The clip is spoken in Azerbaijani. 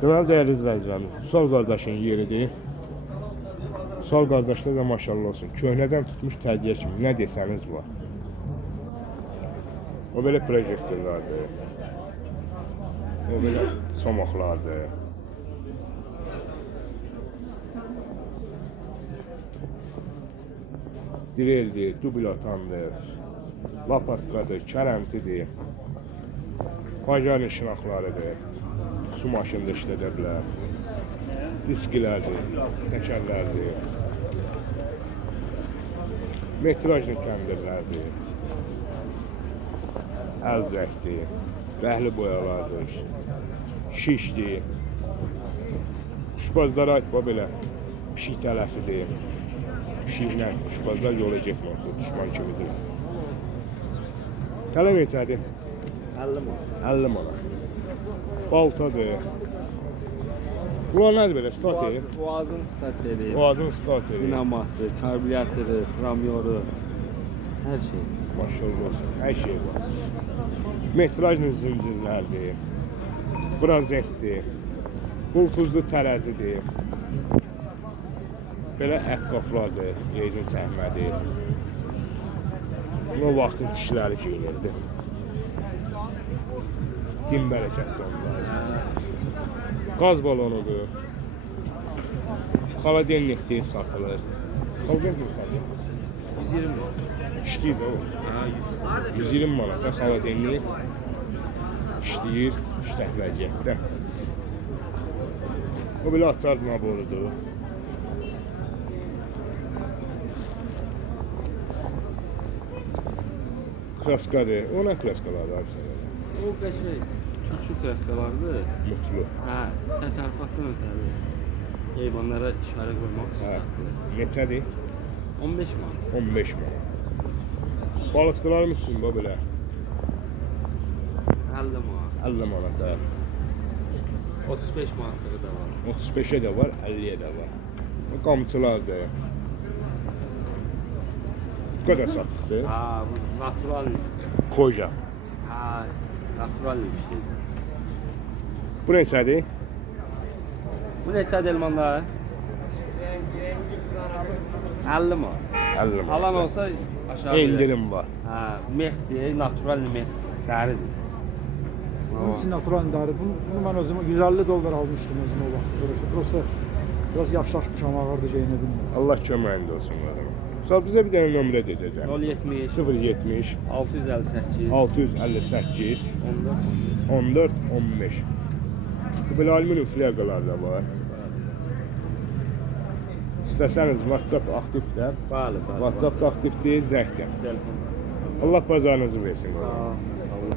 Deməli, dəyərli izləyicilərimiz, Sol qardaşın yeridir. Sol qardaşda da maşallah olsun. Köhnədən tutmuş təzyiyə kimi, nə desəniz var. O belə projektorlardır. O belə somaqlardır. Direldir, dubilatandır, lapatkadır, kərəntidir, bacarın şınaqlarıdır, su maşında işlədə bilər, diskilərdir, təkərlərdir, metrajlı kəndirlərdir, əlcəkdir, bəhli boyalardır, şişdir, kuşbazlara ait belə pişik tələsidir. Pişiklə kuşbazlar yola getməzdir, düşman kimidir. Tələ neçədir? 50 manat. 50 manat. Baltadır. Bunlar nədir belə? Statı? Boğazın stateri, Boğazın statı. dinaması, karbüratörü, tramyoru, her şey. Maşallah olsun, hər şey var. Metrajlı zincirlərdir. Brazentdir. Bultuzlu tərəzidir. Belə əqqaflardır, rezin çəkmədir. O vaxtın kişiləri giyinirdi. Din bərəkətli onlar. Qaz balonudur. Xaladenlikdir, satılır. Xaladenlik satılır. 120 manat. İşləyir də o. 120 manata xaladenlik işləyir, işlək vəziyyətdə. O belə açar naborudur. Kraskadır. O nə kraskalardır abi sənə? O qəşəng küçük kraskalardır. Mutlu. Hə, təsərrüfatdan ötəri. Heyvanlara işarə qoymaq üçün Hə. satılır. Neçədir? 15 manat. 15 manat. Balıqçılarım üçün bu belə 50 manat. 50 manata. 35 manatları da var. 35'e de var, 50'ye de var. Bu qamçılardır. Bu kadar sattıqdır. Ha, bu natural. Koja. Ha, natural bir şey. Bu neçədir? Bu neçə elmanlar? 50 manat. 50 manat. Alan olsa aşağı İndirim var. Ha, mehdi, natural meh. Dəridir. Bunun için natural dari. Bunu ben özüme 150 dolar almıştım özüme o vakit. Yoksa biraz yaşlaşmışam, ağırdı giyinirdim. Allah köməyində olsun adamım. Sağ bizə bir dənə nömrə dedəcəm. 070 070 658 658 14 14 15. Bu belə alüminium flyaqalar da var. İstəsəniz WhatsApp aktifdir. Bəli, bəli. WhatsApp da aktifdir, zəngdə. Telefon. Allah bazarınızı versin. Sağ ol.